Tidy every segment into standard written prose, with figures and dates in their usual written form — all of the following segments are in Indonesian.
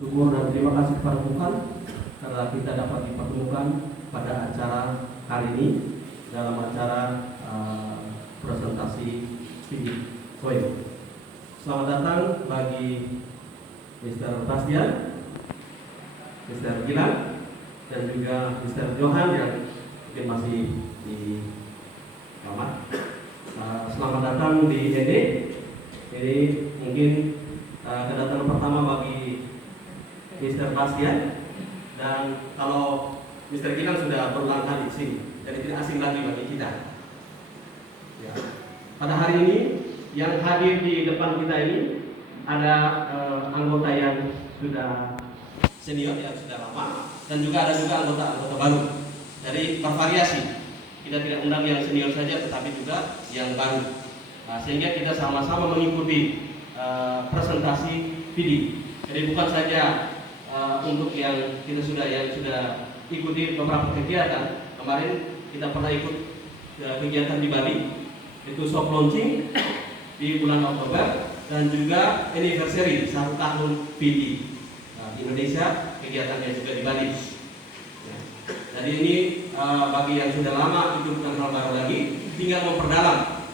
Syukur dan terima kasih kepada Tuhan karena kita dapat dipertemukan pada acara hari ini dalam acara presentasi studi Koin. Selamat datang bagi Mr. Bastian, Mr. Gilang, dan juga Mr. Johan yang mungkin masih di kamar. Selamat datang di ED. Ini mungkin kedatangan pertama bagi Mr. Bastian, dan kalau Mr. Gilang sudah berulang kali di sini, jadi tidak asing lagi bagi kita. Ya. Pada hari ini yang hadir di depan kita ini ada anggota yang sudah senior, yang sudah lama, dan juga ada anggota baru. Jadi bervariasi. Kita tidak undang yang senior saja, tetapi juga yang baru. Sehingga kita sama-sama mengikuti presentasi video. Jadi bukan saja untuk yang sudah ikuti beberapa kegiatan. Kemarin kita pernah ikut kegiatan di Bali, itu soft launching di bulan Oktober, dan juga anniversary 1 tahun PD Indonesia, kegiatannya juga di Bali. Ya. Jadi ini bagi yang sudah lama itu bukan hal baru lagi, tinggal memperdalam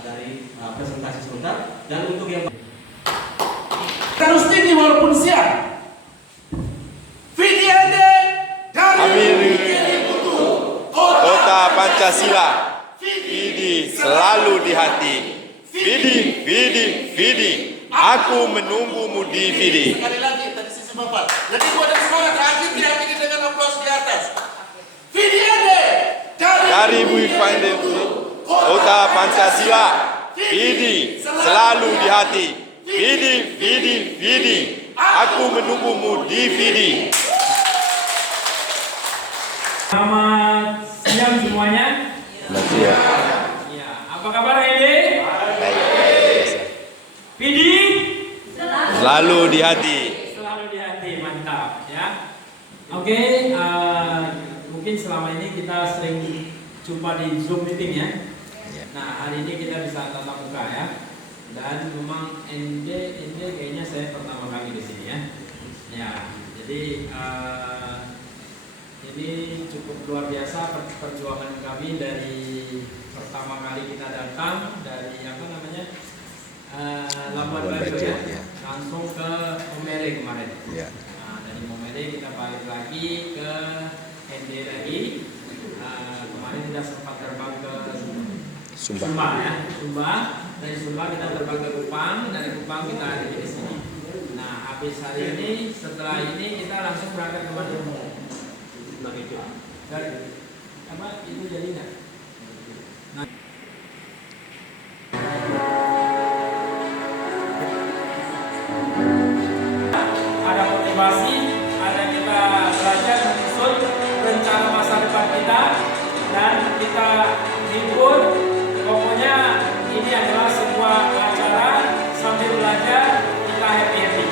dari presentasi sebentar. Dan untuk yang harus tinggi walaupun siang. Kota Pancasila, Vidi selalu di hati. Vidi, aku menunggumu di Vidi. Sekali lagi tadi sisi Bapak. Jadi gua ada semangat akhir diakhiri dengan aplaus di atas. Vidi dari Bumi Pandemi, Kota Pancasila, Vidi selalu di hati. Vidi, aku menunggumu di Vidi. Selamat siang semuanya. Selamat siang. Ya, apa kabar Ede? Baik. Vidi? Selalu di hati. Selalu di hati, mantap ya. Oke, mungkin selama ini kita sering jumpa di Zoom meeting ya. Nah, hari ini kita bisa tatap muka ya. Dan memang Ede kayaknya saya pertama kali di sini ya. Ya, jadi ini cukup luar biasa perjuangan kami dari pertama kali kita datang dari Labuan Bajo ya, langsung ke Momere kemarin. Ya. Nah, dari Momere kita balik lagi ke ND lagi. Kemarin kita sempat terbang ke Sumba ya, dari Sumba kita terbang ke Kupang, dari Kupang kita ada di sini. Nah, habis hari ini, setelah ini kita langsung berangkat ke Bandung. Nah, itu dari itu jadi nggak? Nah, ada motivasi, ada kita belajar menyusun rencana masa depan kita, dan kita hibur. Pokoknya ini adalah sebuah acara sambil belajar, kita happy.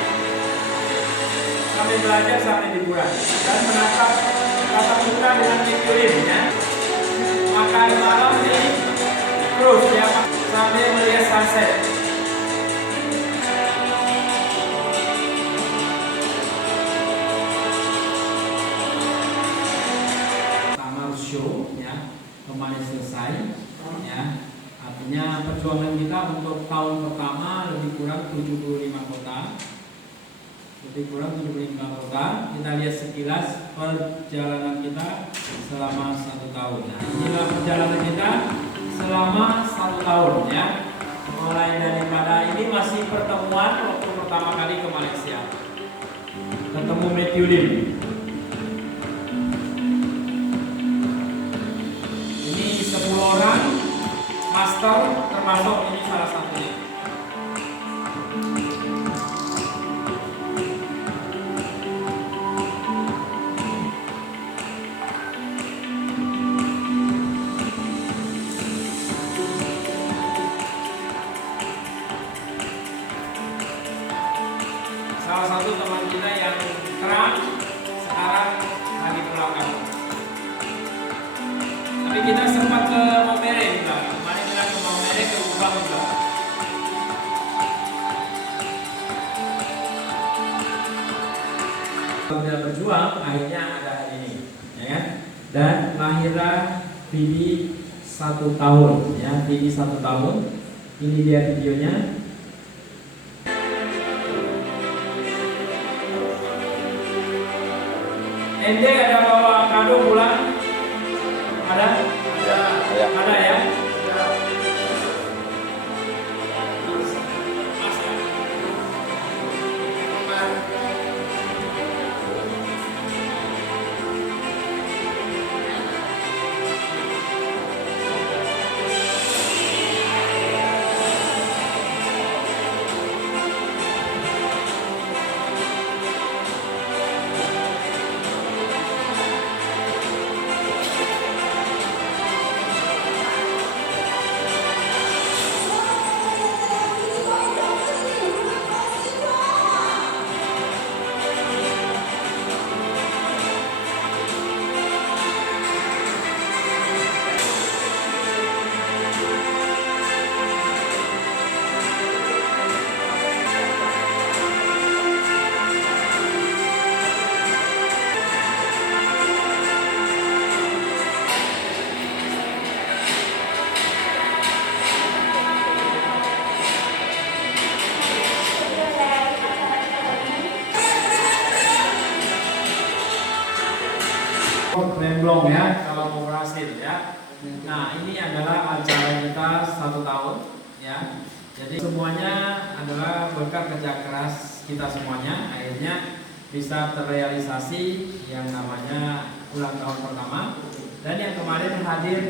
Sambil belajar sambil liburan dan menatap tatap muka dengan mikulim ya. Makan malam di cruise ya, sambil melihat sunset. Tamal show ya, kemarin selesai ya. Artinya perjuangan kita untuk tahun pertama lebih kurang 75 kota. Kita lihat sekilas perjalanan kita selama 1 tahun. Nah, inilah perjalanan kita selama 1 tahun ya. Mulai daripada ini masih pertemuan waktu pertama kali ke Malaysia, ketemu Matthew Lim. Ini 10 orang master, termasuk ini salah satunya. Salah satu teman kita yang terang sekarang lagi belakang. Tapi kita sempat ke Momere juga. Kemarin kita ke Momere, ke Kupang juga. Sudah berjuang, akhirnya ada hari ini, ya kan? Dan lahirlah Vidi 1 tahun, ya, Vidi 1 tahun. Ini dia videonya. ND ada bawa kado pulang? Ada? Ada ya? Remblong ya, kalau mau berhasil ya. Nah, ini adalah acara kita 1 tahun ya. Jadi semuanya adalah berkat kerja keras kita semuanya, akhirnya bisa terrealisasi yang namanya ulang tahun pertama. Dan yang kemarin hadir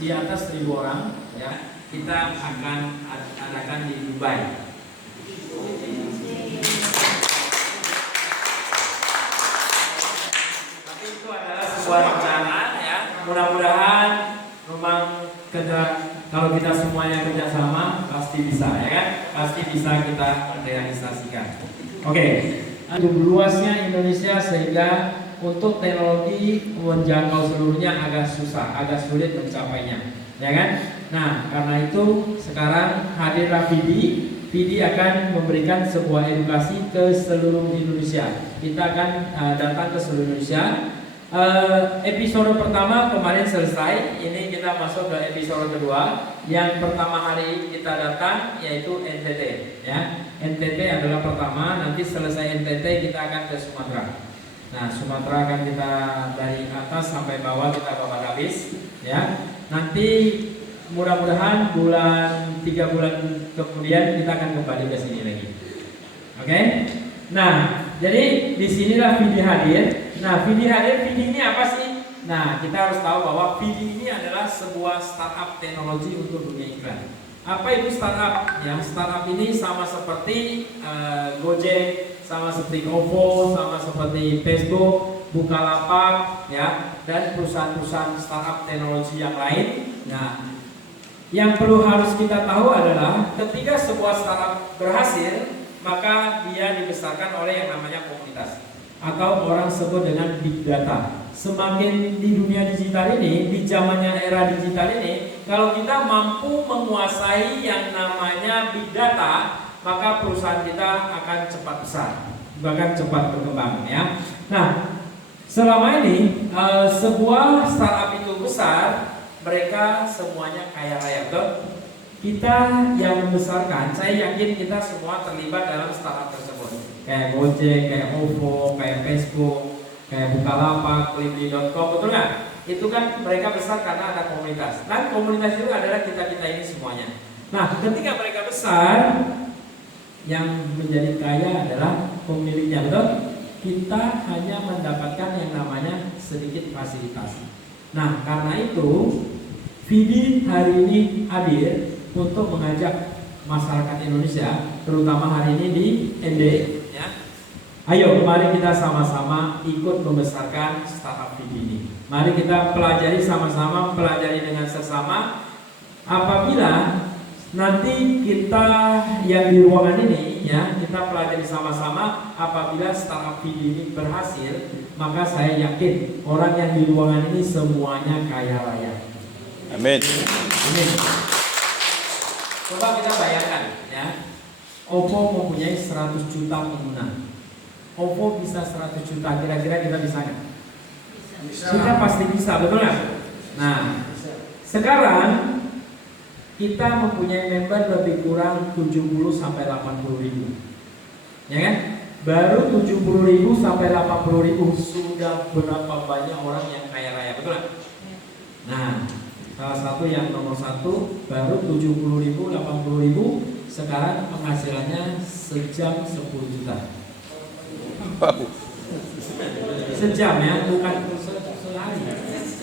di atas 1.000 orang ya, kita akan adakan di Dubai. Sebuah rencana ya, mudah-mudahan memang kalau kita semuanya kerjasama pasti bisa ya kan, pasti bisa kita realisasikan. Oke, luasnya Indonesia sehingga untuk teknologi menjangkau seluruhnya agak susah, agak sulit mencapainya, ya kan? Nah, karena itu sekarang hadirlah Vidi akan memberikan sebuah edukasi ke seluruh Indonesia. Kita akan datang ke seluruh Indonesia. Episode pertama kemarin selesai, ini kita masuk ke episode kedua. Yang pertama hari kita datang yaitu NTT ya. NTT adalah pertama, nanti selesai NTT kita akan ke Sumatera. Nah, Sumatera akan kita dari atas sampai bawah kita babat habis ya. Nanti mudah-mudahan 3 bulan kemudian kita akan kembali ke sini lagi. Oke? Nah, jadi disinilah Vidi hadir. Nah, Vidi ini apa sih? Nah, kita harus tahu bahwa Vidi ini adalah sebuah startup teknologi untuk dunia iklan. Apa itu startup? Yang startup ini sama seperti Gojek, sama seperti OVO, sama seperti Facebook, Bukalapak, ya, dan perusahaan-perusahaan startup teknologi yang lain. Nah, yang perlu harus kita tahu adalah ketika sebuah startup berhasil, maka dia dibesarkan oleh yang namanya komunitas atau orang sebut dengan big data. Semakin di dunia digital ini, di zamannya era digital ini, kalau kita mampu menguasai yang namanya big data, maka perusahaan kita akan cepat besar, bahkan cepat berkembang ya. Nah, selama ini sebuah startup itu besar, mereka semuanya kaya raya. Kita yang membesarkan, saya yakin kita semua terlibat dalam startup tersebut. Kayak Gojek, kayak OVO, kayak Facebook, kayak Bukalapak, Blibli.com, betul nggak? Itu kan mereka besar karena ada komunitas. Dan komunitas itu adalah kita-kita ini semuanya. Nah, ketika mereka besar, yang menjadi kaya adalah pemiliknya, betul? Kita hanya mendapatkan yang namanya sedikit fasilitas. Nah, karena itu Vidi hari ini hadir untuk mengajak masyarakat Indonesia, terutama hari ini di ND, ya. Ayo, mari kita sama-sama ikut membesarkan startup Vidi ini. Mari kita pelajari sama-sama, pelajari dengan sesama. Apabila nanti kita yang di ruangan ini, ya, kita pelajari sama-sama. Apabila startup Vidi ini berhasil, maka saya yakin orang yang di ruangan ini semuanya kaya raya. Amin. Amin. Coba kita bayangkan ya, OVO mempunyai 100 juta pengguna. OVO bisa 100 juta, kira-kira kita bisa nggak? Kita pasti bisa, betul nggak? Nah, sekarang kita mempunyai member lebih kurang 70 sampai 80 ribu, ya kan? Baru 70 ribu sampai 80 ribu sudah berapa banyak orang yang kaya raya, betul nggak? Nah, salah satu yang nomor 1 baru 70 ribu, 80 ribu, sekarang penghasilannya sejam 10 juta. Sejam ya, bukan sehari,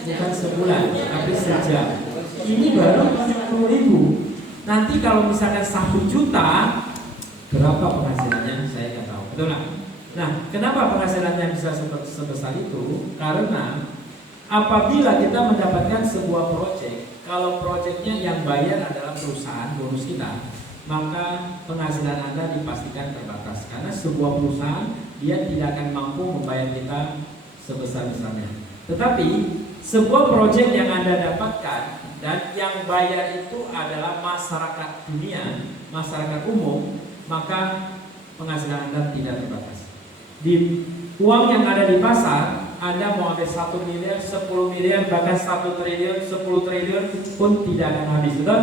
bukan sebulan, tapi sejam. Ini baru 70 ribu. Nanti kalau misalkan 1 juta, berapa penghasilannya? Saya nggak tahu. Betul nggak? Nah, kenapa penghasilannya bisa sebesar itu? Karena apabila kita mendapatkan sebuah proyek, kalau proyeknya yang bayar adalah perusahaan bonus kita, maka penghasilan Anda dipastikan terbatas. Karena sebuah perusahaan dia tidak akan mampu membayar kita sebesar-besarnya. Tetapi sebuah proyek yang Anda dapatkan dan yang bayar itu adalah masyarakat dunia, masyarakat umum, maka penghasilan Anda tidak terbatas. Di uang yang ada di pasar, Anda mau ambil 1 miliar, 10 miliar, bahkan 1 triliun, 10 triliun pun tidak akan habis. Betul?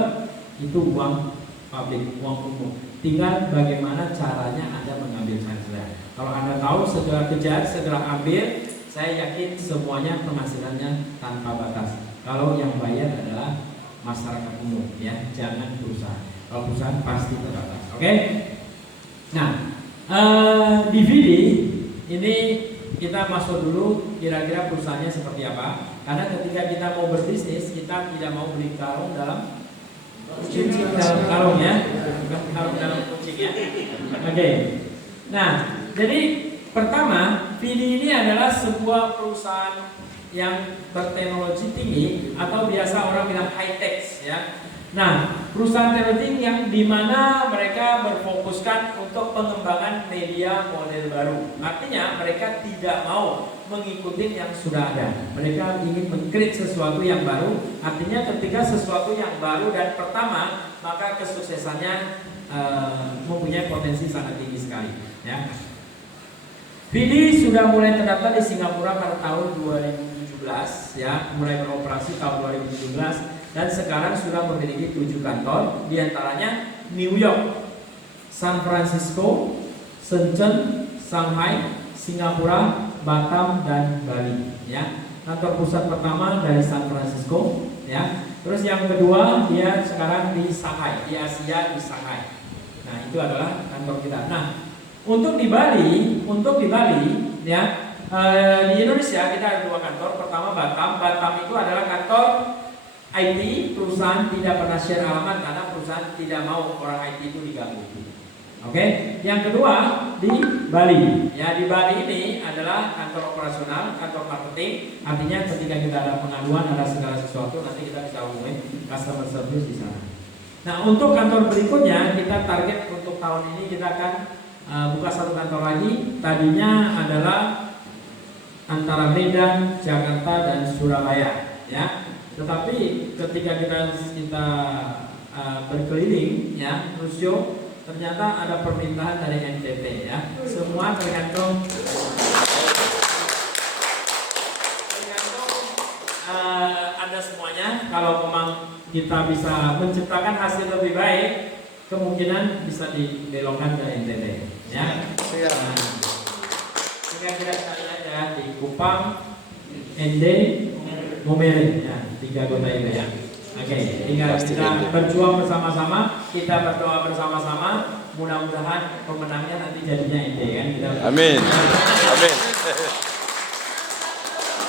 Itu uang publik, uang umum. Tinggal bagaimana caranya Anda mengambil hasilnya. Kalau Anda tahu, segera kejar, segera ambil. Saya yakin semuanya penghasilannya tanpa batas. Kalau yang bayar adalah masyarakat umum, ya, jangan perusahaan. Kalau perusahaan pasti terbatas. Oke? Nah, DVD ini kita masuk dulu kira-kira perusahaannya seperti apa. Karena ketika kita mau berbisnis, kita tidak mau beli karung dalam kucing dalam karung, ya, bukan karung dalam kucing, ya. Oke. Nah, jadi pertama, VD ini adalah sebuah perusahaan yang berteknologi tinggi atau biasa orang bilang high tech, ya. Nah, perusahaan teknologi yang dimana mereka berfokuskan untuk pengembangan media model baru. Artinya mereka tidak mau mengikuti yang sudah ada. Mereka ingin meng-create sesuatu yang baru. Artinya ketika sesuatu yang baru dan pertama, maka kesuksesannya mempunyai potensi sangat tinggi sekali, ya. VD sudah mulai terdaftar di Singapura pada tahun 2017, ya, mulai beroperasi tahun 2017 dan sekarang sudah memiliki 7 kantor, diantaranya New York, San Francisco, Shenzhen, Shanghai, Singapura, Batam dan Bali, ya. Kantor pusat pertama dari San Francisco, ya. Terus yang kedua dia sekarang di Shanghai, di Asia di Shanghai. Nah, itu adalah kantor kita. Nah, untuk di Bali, ya, di Indonesia kita ada 2 kantor. Pertama Batam. Batam itu adalah kantor IT, perusahaan tidak pernah share alamat karena perusahaan tidak mau orang IT itu diganggu. Oke. Yang kedua di Bali. Ya, di Bali ini adalah kantor operasional, kantor marketing. Artinya ketika kita ada pengaduan, ada segala sesuatu, nanti kita bisa hubungi customer service di sana. Nah, untuk kantor berikutnya kita target untuk tahun ini kita akan buka 1 kantor lagi. Tadinya adalah antara Medan, Jakarta dan Surabaya, ya. Tetapi ketika kita berkeliling, ya, Rusyo, ternyata ada permintaan dari NTT, ya. Semua tergantung Anda semuanya. Kalau memang kita bisa menciptakan hasil lebih baik, kemungkinan bisa dibelokkan ke NTT, ya. Kira-kira sekali aja di Kupang, ND, Momere, ya, 3 kota itu, ya. Oke, tinggal kita berjuang bersama-sama, kita berdoa bersama-sama. Mudah-mudahan pemenangnya nanti jadinya ND, kan? Kita Amin. Amin.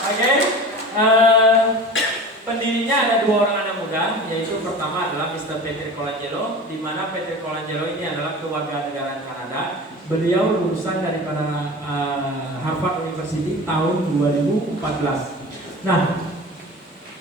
Oke. Pendirinya ada 2 orang anak muda, yaitu pertama adalah Mr. Patrick Colangelo, di mana Patrick Colangelo ini adalah kewarganegaraan Kanada. Beliau lulusan daripada Harvard University tahun 2014. Nah,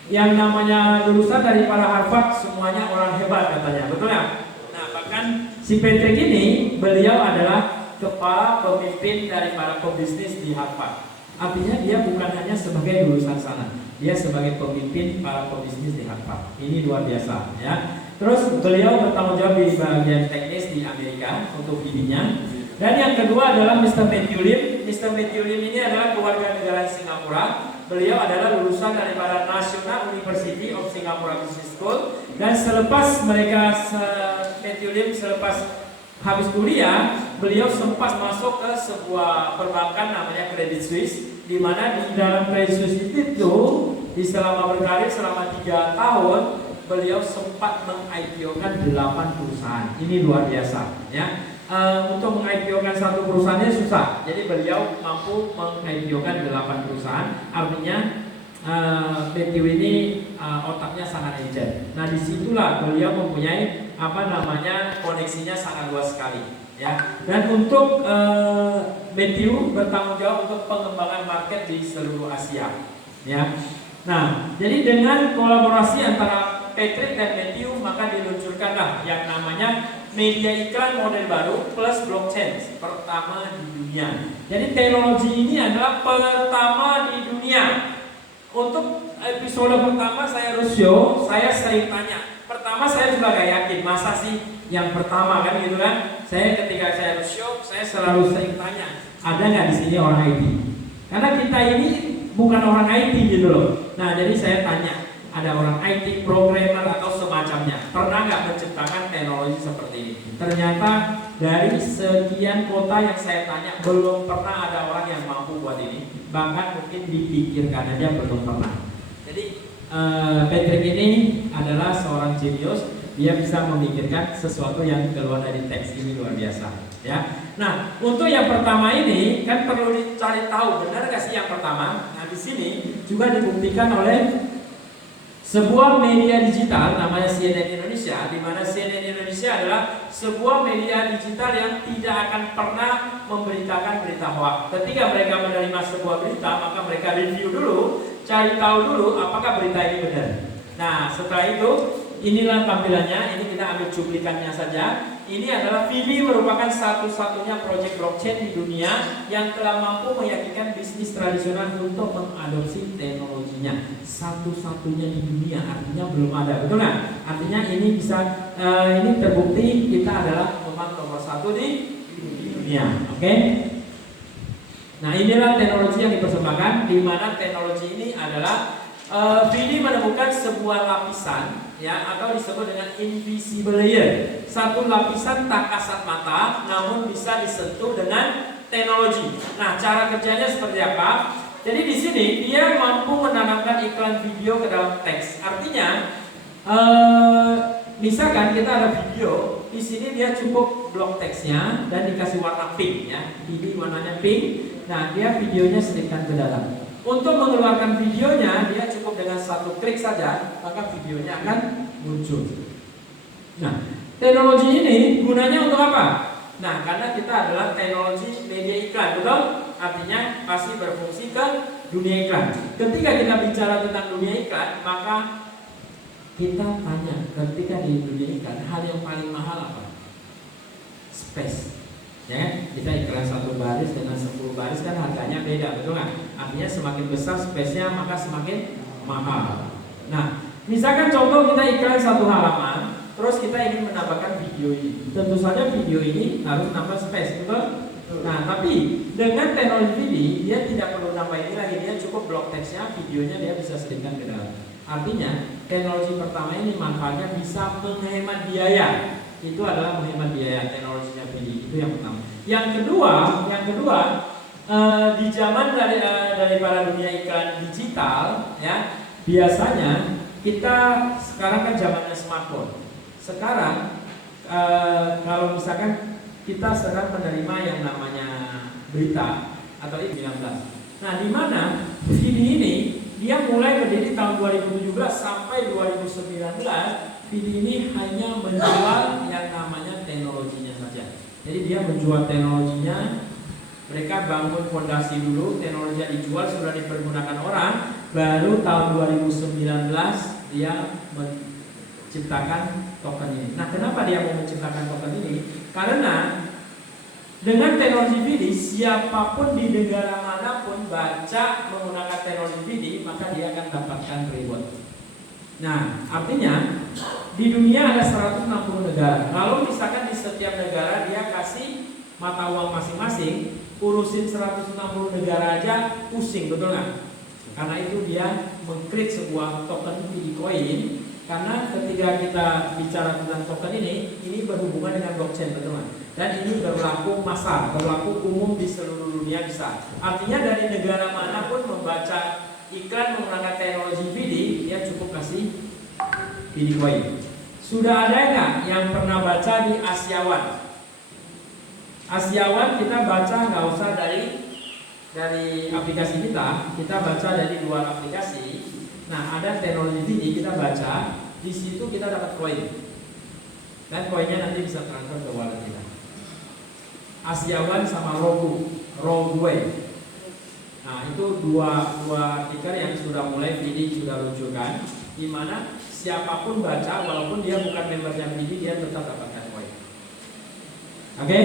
yang namanya lulusan daripada Harvard semuanya orang hebat katanya, betul ya? Nah, bahkan si Patrick ini beliau adalah kepala pemimpin daripada pebisnis di Harvard. Artinya dia bukan hanya sebagai lulusan sana, dia sebagai pemimpin para pebisnis di Harvard. Ini luar biasa, ya. Terus beliau bertanggung jawab di bagian teknis di Amerika untuk BD-nya. Dan yang kedua adalah Mr. Matthew Lim. Mr. Matthew Lim ini adalah keluarga negara Singapura. Beliau adalah lulusan daripada National University of Singapore Business School. Dan selepas Matthew Lim selepas habis kuliah, beliau sempat masuk ke sebuah perbankan namanya Credit Suisse, di mana di dalam Credit Suisse itu selama berkarir selama 3 tahun beliau sempat meng-IPO-kan 8 perusahaan. Ini luar biasa, ya. Untuk meng-IPO-kan satu perusahaannya susah. Jadi beliau mampu meng-IPO-kan 8 perusahaan. Artinya Matthew ini otaknya sangat intelligent. Nah, disitulah beliau mempunyai koneksinya sangat luas sekali, ya. Dan untuk Matthew bertanggung jawab untuk pengembangan market di seluruh Asia, ya. Nah, jadi dengan kolaborasi antara Patrick dan Matthew, maka diluncurkanlah yang namanya media iklan model baru plus blockchain pertama di dunia. Jadi teknologi ini adalah pertama di dunia. Untuk episode pertama saya roadshow, saya sering tanya. Pertama saya juga gak yakin, masa sih yang pertama kan gitu kan? Saya ketika saya roadshow, saya selalu sering tanya, ada nggak di sini orang IT? Karena kita ini bukan orang IT gitu loh. Nah, jadi saya tanya, ada orang IT, programmer atau semacamnya, pernah nggak menciptakan teknologi seperti ini? Ternyata dari sekian kota yang saya tanya, belum pernah ada orang yang mampu buat ini. Bahkan mungkin dipikirkan aja belum pernah. Jadi Patrick ini adalah seorang jenius. Dia bisa memikirkan sesuatu yang keluar dari teks, ini luar biasa, ya. Nah, untuk yang pertama ini kan perlu dicari tahu benar nggak sih yang pertama. Nah, di sini juga dibuktikan oleh sebuah media digital namanya CNN Indonesia, di mana CNN Indonesia adalah sebuah media digital yang tidak akan pernah memberitakan berita hoax. Ketika mereka menerima sebuah berita, maka mereka review dulu, cari tahu dulu apakah berita ini benar. Nah, setelah itu inilah tampilannya. Ini kita ambil cuplikannya saja. Ini adalah Vivi, merupakan satu-satunya proyek blockchain di dunia yang telah mampu meyakinkan bisnis tradisional untuk mengadopsi teknologinya. Satu-satunya di dunia, artinya belum ada, betul nggak? Artinya ini bisa, ini terbukti kita adalah memang nomor 1 di dunia. Oke? Nah, inilah teknologi yang dipersembahkan, di mana teknologi ini adalah Vivi menemukan sebuah lapisan, ya, atau disebut dengan invisible layer, satu lapisan tak kasat mata namun bisa disentuh dengan teknologi. Nah, cara kerjanya seperti apa? Jadi di sini dia mampu menanamkan iklan video ke dalam teks. Artinya misalkan kita ada video, di sini dia cukup blok teksnya dan dikasih warna pink, ya. Ini warnanya pink. Nah, dia videonya selipkan ke dalam. Untuk mengeluarkan videonya, dia cukup dengan 1 klik saja, maka videonya akan muncul. Nah, teknologi ini gunanya untuk apa? Nah, karena kita adalah teknologi media iklan, betul? Artinya pasti berfungsi ke dunia iklan. Ketika kita bicara tentang dunia iklan, maka kita tanya, ketika di dunia iklan, hal yang paling mahal apa? Space. Ya, kita iklan 1 baris dengan 10 baris kan harganya beda, betul nggak? Artinya semakin besar space-nya maka semakin mahal. Nah, misalkan contoh kita iklan 1 halaman, terus kita ingin menambahkan video ini. Tentu saja video ini harus nambah space, betul? Nah, tapi dengan teknologi ini dia tidak perlu nambah ini lagi, dia cukup blok teksnya, videonya dia bisa selipkan ke dalam. Artinya teknologi pertama ini manfaatnya bisa menghemat biaya. Itu adalah menghemat biaya, teknologinya Vidi, itu yang pertama. Yang kedua di zaman daripada dunia iklan digital, ya, biasanya kita sekarang kan zamannya smartphone. Sekarang kalau misalkan kita sedang menerima yang namanya berita atau 19. Nah, di mana Vidi ini dia mulai berdiri tahun 2017 sampai 2019. Vidi ini hanya menjual yang namanya teknologinya saja. Jadi dia menjual teknologinya, mereka bangun fondasi dulu, teknologinya dijual, sudah dipergunakan orang, baru tahun 2019 dia menciptakan token ini. Nah, kenapa dia mau menciptakan token ini? Karena dengan teknologi Vidi, siapapun di negara manapun baca menggunakan teknologi Vidi, maka dia akan dapatkan reward. Nah, artinya di dunia ada 160 negara. Lalu misalkan di setiap negara dia kasih mata uang masing-masing, urusin 160 negara aja pusing, betul nggak? Karena itu dia meng-create sebuah token Bitcoin. Karena ketika kita bicara tentang token ini berhubungan dengan blockchain, betul nggak? Dan ini berlaku massal, berlaku umum di seluruh dunia bisa. Artinya dari negara manapun membaca iklan menggunakan teknologi VD, dia cukup kasih Bitcoin. Sudah ada nggak yang pernah baca di Asiawan? Asiawan kita baca nggak usah dari aplikasi kita baca dari luar aplikasi. Nah, ada teknologi ini kita baca, di situ kita dapat koin, dan koinnya nanti bisa transfer ke wallet kita. Asiawan sama Rogue. Nah, itu dua ticker yang sudah mulai Vidi sudah luncurkan, di mana siapapun baca, walaupun dia bukan membernya Vidi, dia tetap dapatkan koin. Oke?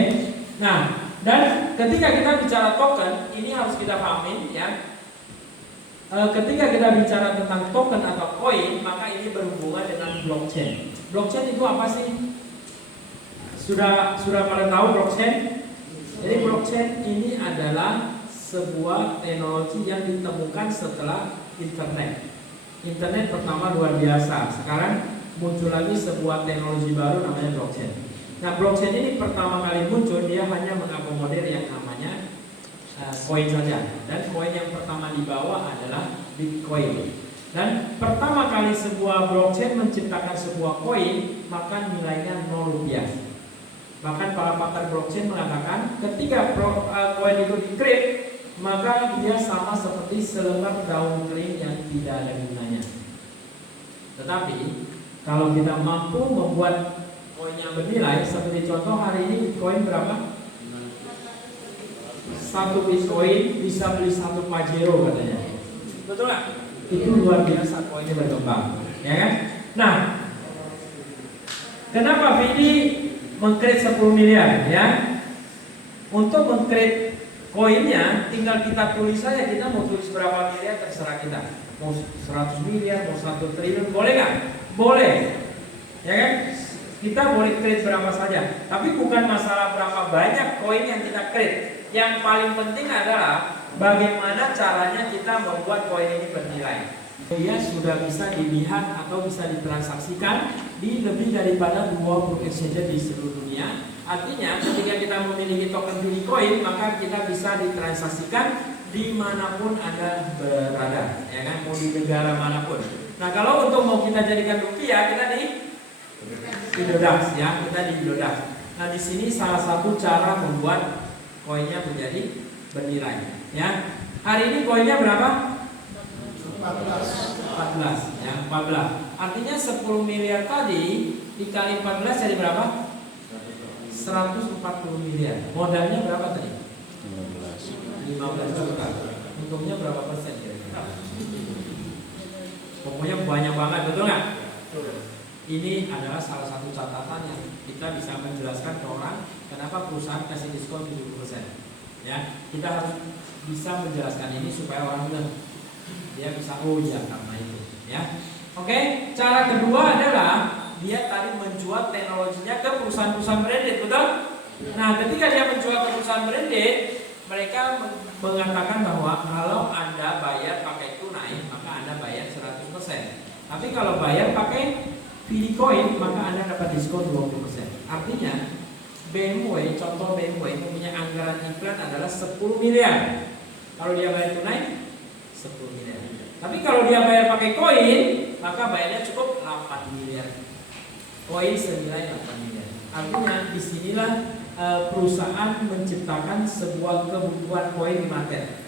Nah, dan ketika kita bicara token, ini harus kita pahamin ya. Ketika kita bicara tentang token atau koin, maka ini berhubungan dengan blockchain. Blockchain itu apa sih? Sudah pada tahu blockchain? Jadi blockchain ini adalah sebuah teknologi yang ditemukan setelah internet. Internet pertama luar biasa. Sekarang muncul lagi sebuah teknologi baru namanya blockchain. Nah, blockchain ini pertama kali muncul, dia hanya mengakomodir yang namanya koin saja. Dan koin yang pertama dibawa adalah Bitcoin. Dan pertama kali sebuah blockchain menciptakan sebuah koin, maka nilainya 0 rupiah. Bahkan para pakar blockchain mengatakan ketika koin itu di-create, maka dia sama seperti selembar daun kering yang tidak ada gunanya. Tetapi kalau kita mampu membuat koinnya bernilai, seperti contoh hari ini Bitcoin berapa? 1 Bitcoin bisa beli 1 Pajero katanya. Betul nggak? Itu luar biasa koinnya berkembang, ya kan? Nah, kenapa Vidi meng-create 10 miliar ya? Untuk meng-create koinnya tinggal kita tulis saja, kita mau tulis berapa miliar terserah kita. Mau 100 miliar, mau 1 triliun, boleh nggak? Boleh, ya kan? Kita boleh create berapa saja, tapi bukan masalah berapa banyak koin yang kita create. Yang paling penting adalah bagaimana caranya kita membuat koin ini bernilai. Dia sudah bisa dilihat atau bisa ditransaksikan di lebih daripada 20 exchange di seluruh dunia. Artinya ketika kita memiliki token Bitcoin, maka kita bisa ditransaksikan dimanapun Anda berada, ya kan, mau di negara manapun. Nah, kalau untuk mau kita jadikan rupiah, kita di Idodax ya, kita di Idodax. Nah, di sini salah satu cara membuat koinnya menjadi bernilai ya. Hari ini koinnya berapa? 14 ya, 14. Artinya 10 miliar tadi dikali 14 jadi berapa? 140 miliar. Modalnya berapa tadi? 15 juta. Untungnya berapa persen kira-kira? Pokoknya banyak banget, betul nggak? Ini adalah salah satu catatan yang kita bisa menjelaskan ke orang kenapa perusahaan kasih diskon 70%. Ya, kita harus bisa menjelaskan ini supaya orang dia bisa oh iya karena itu. Ya, oke. Cara kedua adalah dia tadi menjual teknologinya ke perusahaan-perusahaan branded, betul? Nah, ketika dia menjual ke perusahaan branded, mereka mengatakan bahwa kalau Anda bayar pakai tunai, maka Anda bayar 100%. Tapi kalau bayar pakai Bitcoin, maka Anda dapat diskon 20%. Artinya BMW, contoh BMW punya anggaran iklan adalah 10 miliar. Kalau dia bayar tunai 10 miliar. Tapi kalau dia bayar pakai koin, maka bayarnya cukup 8 miliar. Koin senilai 8 miliar. Artinya disinilah perusahaan menciptakan sebuah kebutuhan koin di market.